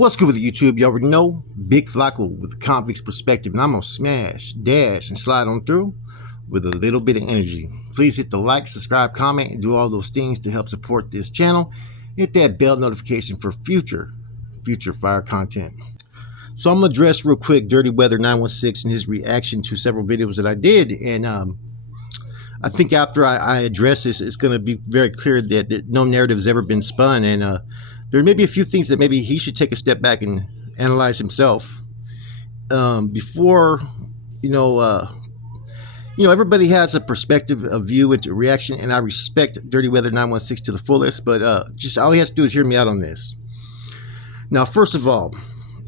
What's good with YouTube? You already know, Big Flacco with a convict's perspective, and I'm gonna smash, dash, and slide on through with a little bit of energy. Please hit the like, subscribe, comment, and do all those things to help support this channel. Hit that bell notification for future fire content. So I'm gonna address real quick Dirty Weather 916 and his reaction to several videos that I did, and I think after I address this, it's going to be very clear that no narrative has ever been spun, and there may be a few things that maybe he should take a step back and analyze himself before, everybody has a perspective, a view, into reaction, and I respect Dirty Weather 916 to the fullest, but just all he has to do is hear me out on this. Now, first of all,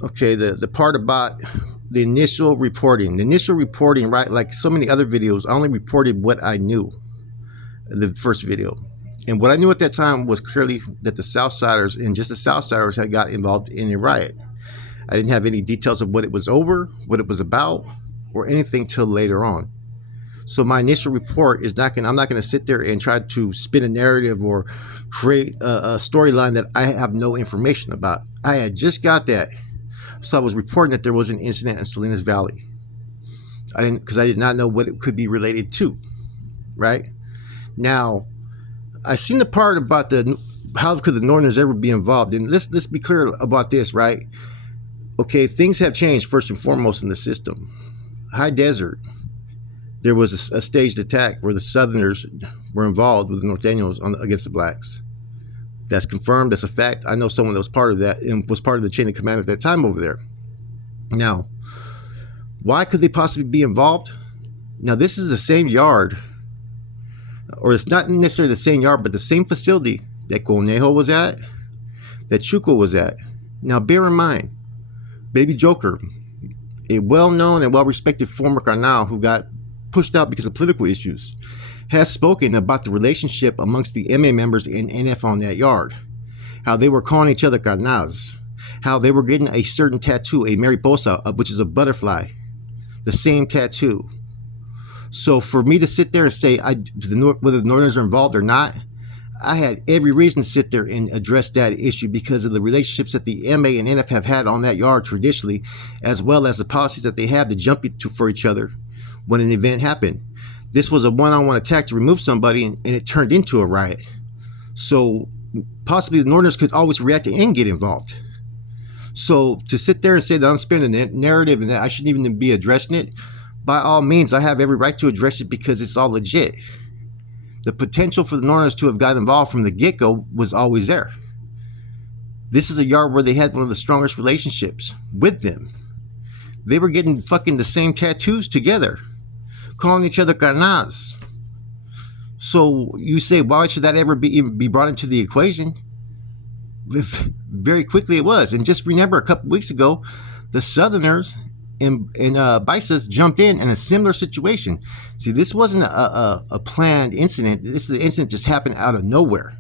okay, the part about the initial reporting, right? Like so many other videos, I only reported what I knew in the first video. And what I knew at that time was clearly that the Southsiders and just the Southsiders had got involved in a riot. I didn't have any details of what it was over, what it was about, or anything till later on. So my initial report is I'm not going to sit there and try to spin a narrative or create a storyline that I have no information about. I had just got that. So I was reporting that there was an incident in Salinas Valley. Because I did not know what it could be related to, right? Now, I seen the part about how could the Northerners ever be involved, and let's be clear about this, right? Okay, things have changed first and foremost in the system. High Desert, there was a staged attack where the Southerners were involved with the North Daniels against the blacks. That's confirmed. That's a fact. I know someone that was part of that and was part of the chain of command at that time over there. Now, why could they possibly be involved? Now, this is the same yard, or it's not necessarily the same yard, but the same facility that Conejo was at, that Chuco was at. Now, bear in mind, Baby Joker, a well-known and well-respected former Carnal who got pushed out because of political issues, has spoken about the relationship amongst the MA members and NF on that yard. How they were calling each other carnals. How they were getting a certain tattoo, a mariposa, which is a butterfly. The same tattoo. So for me to sit there and say whether the Northerners are involved or not, I had every reason to sit there and address that issue because of the relationships that the MA and NF have had on that yard traditionally, as well as the policies that they have to jump for each other when an event happened. This was a one-on-one attack to remove somebody, and it turned into a riot. So possibly the Northerners could always react and get involved. So to sit there and say that I'm spinning a narrative and that I shouldn't even be addressing it, by all means, I have every right to address it because it's all legit. The potential for the Northerners to have got involved from the get-go was always there. This is a yard where they had one of the strongest relationships with them. They were getting fucking the same tattoos together, calling each other carnals. So you say, why should that ever even be brought into the equation? Very quickly it was. And just remember, a couple weeks ago, the Southerners and Bisas jumped in a similar situation. See, this wasn't a planned incident. This incident just happened out of nowhere.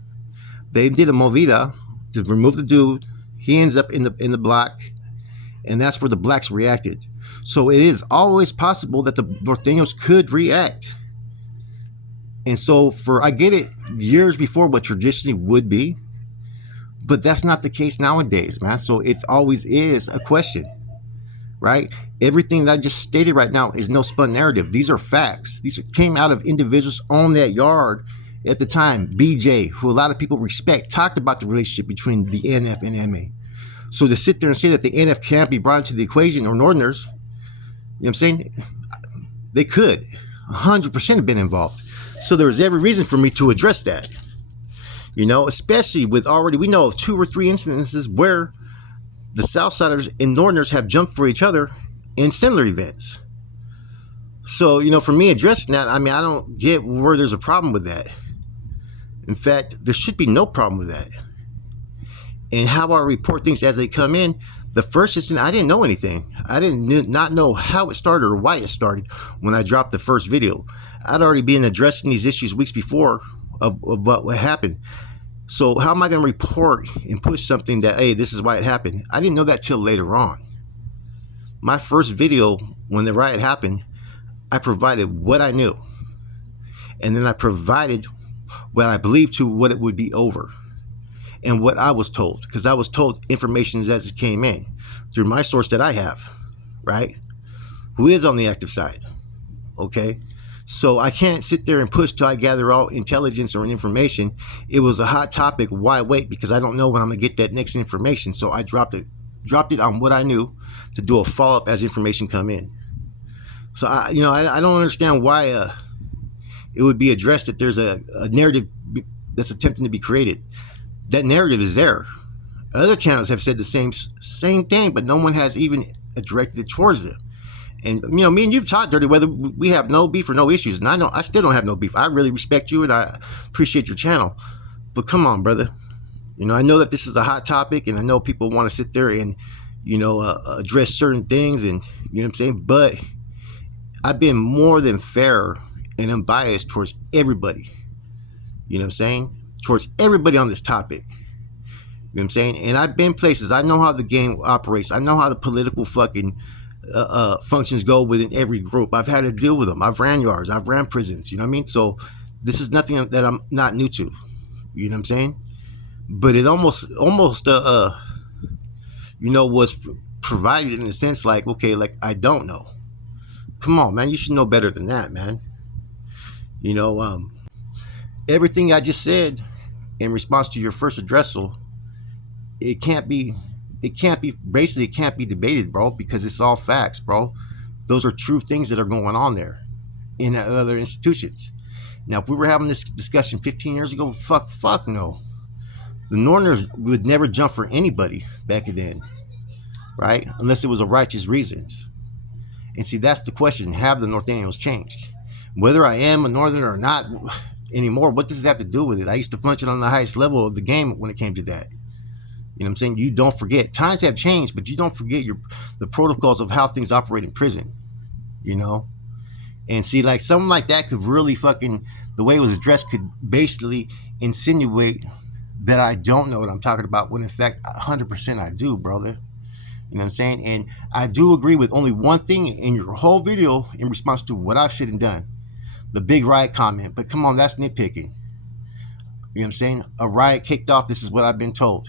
They did a movida to remove the dude. He ends up in the block, and that's where the blacks reacted. So it is always possible that the Norteños could react. And so I get it, years before what traditionally would be, but that's not the case nowadays, man. So it always is a question, right? Everything that I just stated right now is no spun narrative. These are facts. These came out of individuals on that yard at the time. BJ, who a lot of people respect, talked about the relationship between the NF and MA. So to sit there and say that the NF can't be brought into the equation, or Northerners, you know what I'm saying? They could 100% have been involved. So there was every reason for me to address that. Especially with we know of 2 or 3 instances where the Southsiders and Northerners have jumped for each other in similar events. So, for me addressing that, I don't get where there's a problem with that. In fact, there should be no problem with that. And how I report things as they come in, the first incident, I didn't know anything. I did not know how it started or why it started when I dropped the first video. I'd already been addressing these issues weeks before of what happened. So how am I going to report and push something that, hey, this is why it happened? I didn't know that till later on. My first video, when the riot happened, I provided what I knew. And then I provided what I believed to what it would be over. and what I was told, because I was told information as it came in through my source that I have, right? Who is on the active side, okay? So I can't sit there and push till I gather all intelligence or information. It was a hot topic. Why wait? Because I don't know when I'm gonna get that next information. So I dropped it on what I knew to do a follow up as information come in. So I don't understand why it would be addressed that there's a narrative that's attempting to be created. That narrative is there. Other channels have said the same thing, but no one has even directed it towards them. And me and you've taught Dirty Weather. We have no beef or no issues, and I still don't have no beef. I really respect you, and I appreciate your channel. But come on, brother. I know that this is a hot topic, and I know people want to sit there and address certain things, and you know what I'm saying. But I've been more than fair and unbiased towards everybody. You know what I'm saying? Towards everybody on this topic. You know what I'm saying? And I've been places. I know how the game operates. I know how the political fucking functions go within every group. I've had to deal with them. I've ran yards. I've ran prisons. You know what I mean? So this is nothing that I'm not new to. You know what I'm saying? But it almost was provided in a sense like, okay, like I don't know. Come on, man. You should know better than that, man. Everything I just said in response to your first addressal, it can't be debated, bro, because it's all facts, bro. Those are true things that are going on there in other institutions. Now, if we were having this discussion 15 years ago, fuck no. The Northerners would never jump for anybody back then, right? Unless it was a righteous reasons. And see, that's the question. Have the North Daniels changed? Whether I am a Northerner or not anymore, what does it have to do with it? I used to function on the highest level of the game when it came to that. You know what I'm saying? You don't forget. Times have changed, but you don't forget the protocols of how things operate in prison. And see, like something like that could really the way it was addressed could basically insinuate that I don't know what I'm talking about, when in fact 100% I do, brother. You know what I'm saying? And I do agree with only one thing in your whole video in response to what I've said and done. The big riot comment. But come on, that's nitpicking. You know what I'm saying? A riot kicked off. This is what I've been told.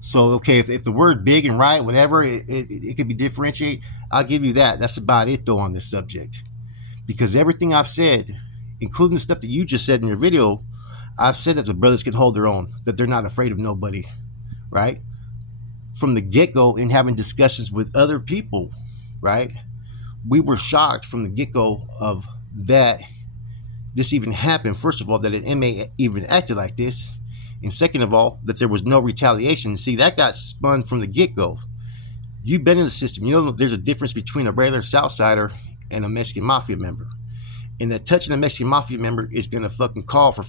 So, okay, if the word big and riot, whatever, it could be differentiated, I'll give you that. That's about it, though, on this subject. Because everything I've said, including the stuff that you just said in your video, I've said that the brothers can hold their own, that they're not afraid of nobody, right? From the get-go, in having discussions with other people, right? We were shocked from the get-go of that this even happened. First of all, that an MA even acted like this. And second of all, that there was no retaliation. See, that got spun from the get-go. You've been in the system. There's a difference between a regular Southsider and a Mexican Mafia member. And that touching a Mexican Mafia member is going to call for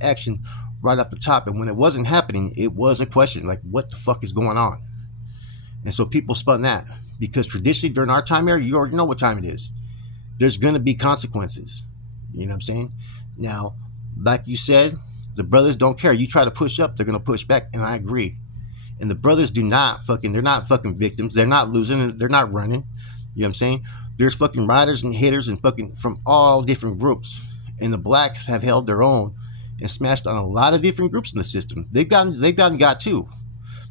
action right off the top. And when it wasn't happening, it was a question like, what the fuck is going on? And so people spun that. Because traditionally, during our time era, you already know what time it is. There's going to be consequences. You know what I'm saying? Now, like you said, the brothers don't care. You try to push up, they're going to push back. And I agree. And the brothers they're not victims. They're not losing. They're not running. You know what I'm saying? There's riders and hitters and from all different groups. And the blacks have held their own and smashed on a lot of different groups in the system. They've got too.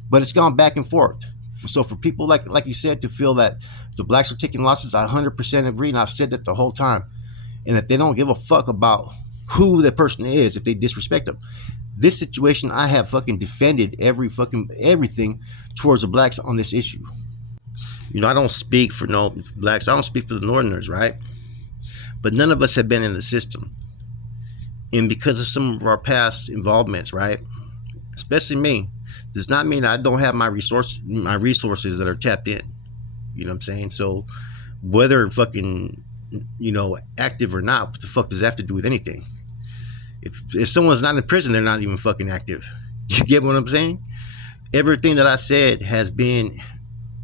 But it's gone back and forth. So for people like you said to feel that the blacks are taking losses, I 100% agree. And I've said that the whole time. And that they don't give a fuck about who the person is if they disrespect them. This situation, I have defended everything towards the blacks on this issue. I don't speak for no blacks. I don't speak for the Northerners, right? But none of us have been in the system. And because of some of our past involvements, right? Especially me, does not mean I don't have my resources that are tapped in. You know what I'm saying? So whether active or not, what the fuck does that have to do with anything? If someone's not in prison, they're not even active. You get what I'm saying? Everything that I said has been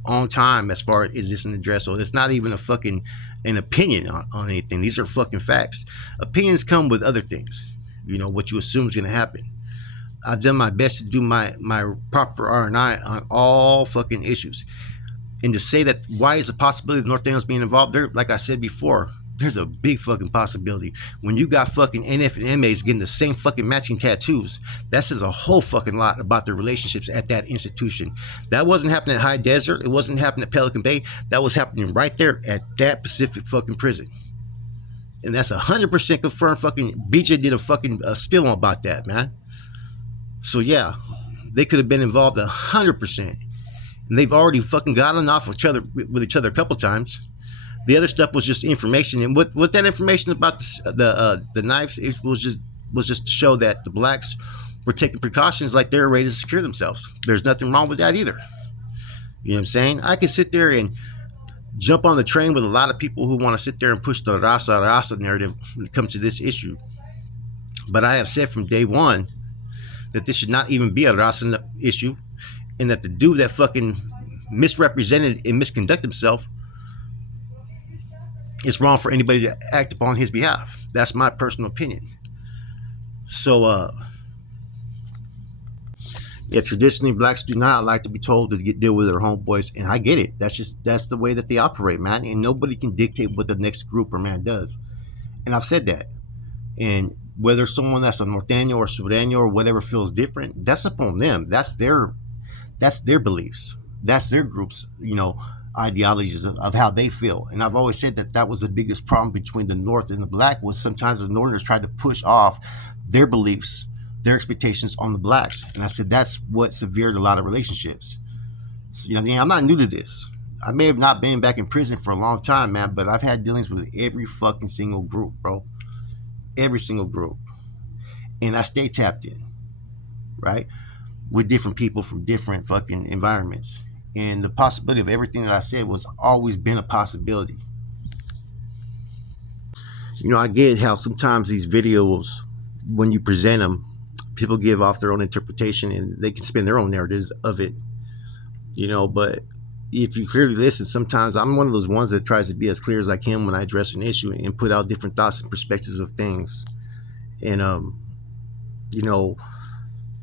on time as far as is this an address. So it's not even an opinion on anything. These are facts. Opinions come with other things. What you assume is going to happen. I've done my best to do my proper R&I on all issues. And to say that why is the possibility of North Daniels being involved there, like I said before, There's a big fucking possibility. When you got fucking NF and MAs getting the same fucking matching tattoos, that says a whole fucking lot about their relationships at that institution. That wasn't happening at High Desert. It wasn't happening at Pelican Bay. That was happening right there at that Pacific fucking prison. And that's 100% confirmed. Fucking BJ did a fucking spill about that, man. So yeah, they could have been involved 100%. And they've already fucking gotten off with each other a couple times. The other stuff was just information, and with that information about the knives, it was just to show that the blacks were taking precautions, like they're ready to secure themselves. There's nothing wrong with that either. You know what I'm saying? I can sit there and jump on the train with a lot of people who want to sit there and push the raza narrative when it comes to this issue. But I have said from day one that this should not even be a raza issue, and that the dude that fucking misrepresented and misconducted himself, it's wrong for anybody to act upon his behalf. That's my personal opinion. So, yeah, traditionally blacks do not like to be told to deal with their homeboys, and I get it. That's the way that they operate, man. And nobody can dictate what the next group or man does. And I've said that. And whether someone that's a norteño or sureño or whatever feels different, that's upon them. That's their beliefs. That's their groups, ideologies of how they feel. And I've always said that was the biggest problem between the North and the Black, was sometimes the Northerners tried to push off their beliefs, their expectations on the Blacks. And I said that's what severed a lot of relationships. So, I'm not new to this. I may have not been back in prison for a long time, man, but I've had dealings with every fucking single group, bro. Every single group. And I stay tapped in, right? With different people from different fucking environments. And the possibility of everything that I said was always been a possibility. I get how sometimes these videos, when you present them, people give off their own interpretation and they can spin their own narratives of it. But if you clearly listen, sometimes I'm one of those ones that tries to be as clear as I can when I address an issue and put out different thoughts and perspectives of things. And,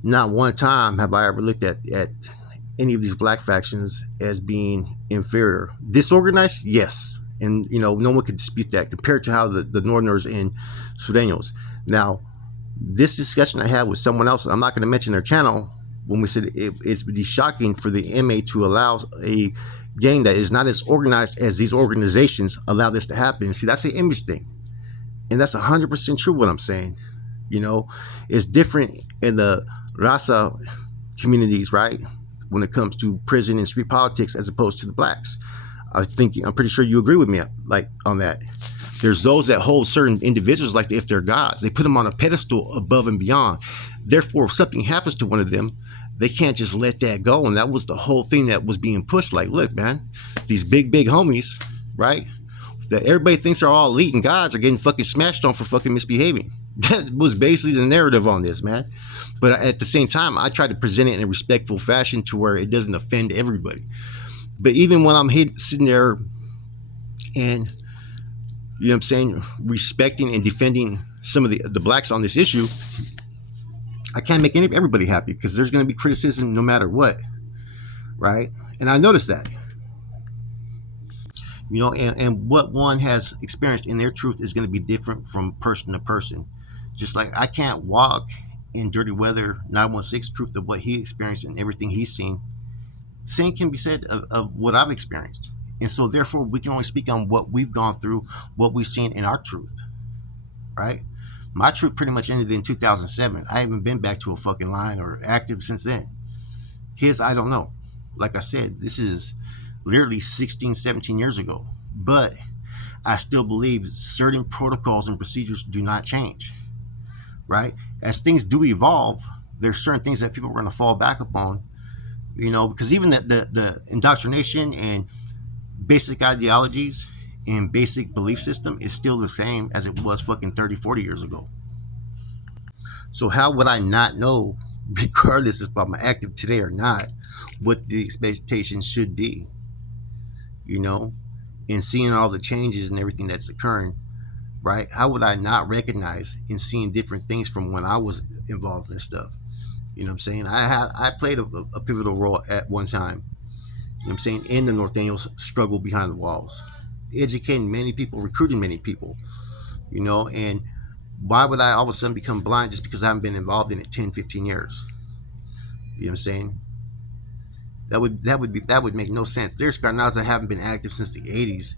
not one time have I ever looked at any of these black factions as being inferior. Disorganized? Yes. And, no one could dispute that compared to how the Northerners and Sureños. Now, this discussion I had with someone else, I'm not going to mention their channel, when we said it's really shocking for the MA to allow a gang that is not as organized as these organizations allow this to happen. See, that's an image thing. And that's 100% true what I'm saying. It's different in the raza communities, right? When it comes to prison and street politics, as opposed to the blacks. I'm pretty sure you agree with me on that. There's those that hold certain individuals like if they're gods. They put them on a pedestal above and beyond. Therefore, if something happens to one of them, they can't just let that go. And that was the whole thing that was being pushed. Like, look, man, these big homies, right, that everybody thinks are all elite and gods, are getting fucking smashed on for fucking misbehaving. That was basically the narrative on this, man. But at the same time, I try to present it in a respectful fashion to where it doesn't offend everybody. But even when I'm sitting there and, respecting and defending some of the blacks on this issue, I can't make everybody happy, because there's going to be criticism no matter what, right? And I noticed that. And what one has experienced in their truth is going to be different from person to person. Just like I can't walk in Dirty Weather 916 truth of what he experienced and everything he's seen. Same can be said of what I've experienced. And so therefore we can only speak on what we've gone through, what we've seen in our truth, right? My truth pretty much ended in 2007. I haven't been back to a fucking line or active since then. His, I don't know. Like I said, this is literally 16, 17 years ago. But I still believe certain protocols and procedures do not change, right? As things do evolve, there's certain things that people are going to fall back upon, because even the indoctrination and basic ideologies and basic belief system is still the same as it was fucking 30, 40 years ago. So how would I not know, regardless if I'm active today or not, what the expectations should be, and seeing all the changes and everything that's occurring, right? How would I not recognize and seeing different things from when I was involved in stuff? You know what I'm saying? I played a pivotal role at one time, in the Norteños struggle behind the walls. educating many people, recruiting many people, you know, and why would I all of a sudden become blind just because I haven't been involved in it 10, 15 years? You know what I'm saying? That would make no sense. There's carnals that haven't been active since the 80s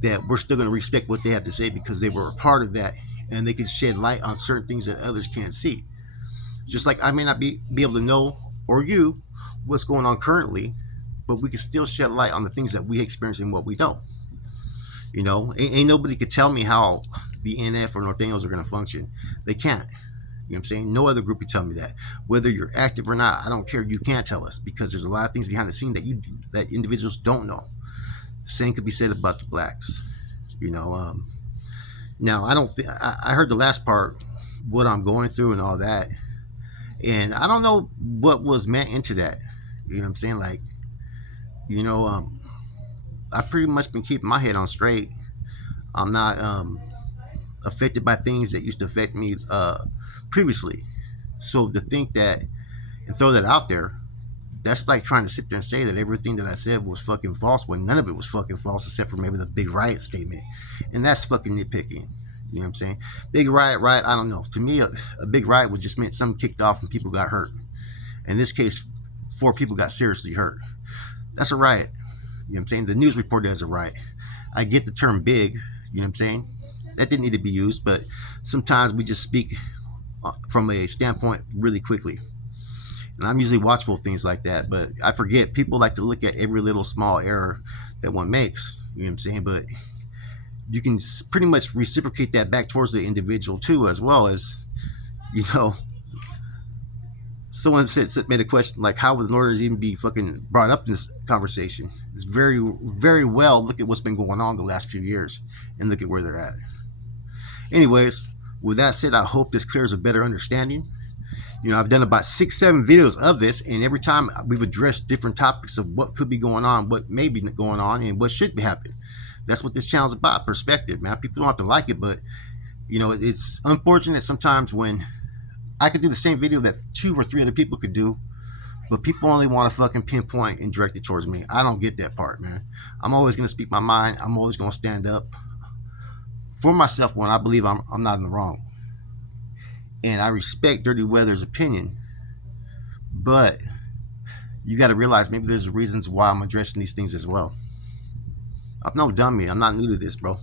that we're still going to respect what they have to say because they were a part of that and they can shed light on certain things that others can't see. Just like I may not be able to know, or you, what's going on currently, but we can still shed light on the things that we experience and what we don't. You know, ain't nobody could tell me how the NF or Norteños are going to function. They can't. You know what I'm saying? No other group can tell me that. Whether you're active or not, I don't care. You can't tell us because there's a lot of things behind the scene that individuals don't know. The same could be said about the blacks. You know, now I don't think I heard the last part, what I'm going through and all that, and I don't know what was meant into that. You know what I'm saying? Like, you know, I pretty much been keeping my head on straight. I'm not affected by things that used to affect me previously. So to think that and throw that out there, that's like trying to sit there and say that everything that I said was fucking false when none of it was fucking false except for maybe the big riot statement. And that's fucking nitpicking. You know what I'm saying? Big riot, I don't know. To me, a big riot would just mean something kicked off and people got hurt. In this case, 4 people got seriously hurt. That's a riot. You know what I'm saying? The news reported it as a riot. I get the term big, you know what I'm saying? That didn't need to be used, but sometimes we just speak from a standpoint really quickly. And I'm usually watchful of things like that, but I forget people like to look at every little small error that one makes, you know what I'm saying? But you can pretty much reciprocate that back towards the individual too, as well as, you know, someone made a question like, how would the Northerners even be fucking brought up in this conversation? It's very, very well, look at what's been going on the last few years and look at where they're at. Anyways, with that said, I hope this clears a better understanding. You know, I've done about 6-7 videos of this, and every time we've addressed different topics of what could be going on, what may be going on, and what should be happening. That's what this channel's about, perspective, man. People don't have to like it, but, you know, it's unfortunate sometimes when I could do the same video that 2 or 3 other people could do, but people only want to fucking pinpoint and direct it towards me. I don't get that part, man. I'm always going to speak my mind. I'm always going to stand up for myself when I believe I'm not in the wrong. And I respect Dirty Weather's opinion, but you got to realize maybe there's reasons why I'm addressing these things as well. I'm no dummy. I'm not new to this, bro.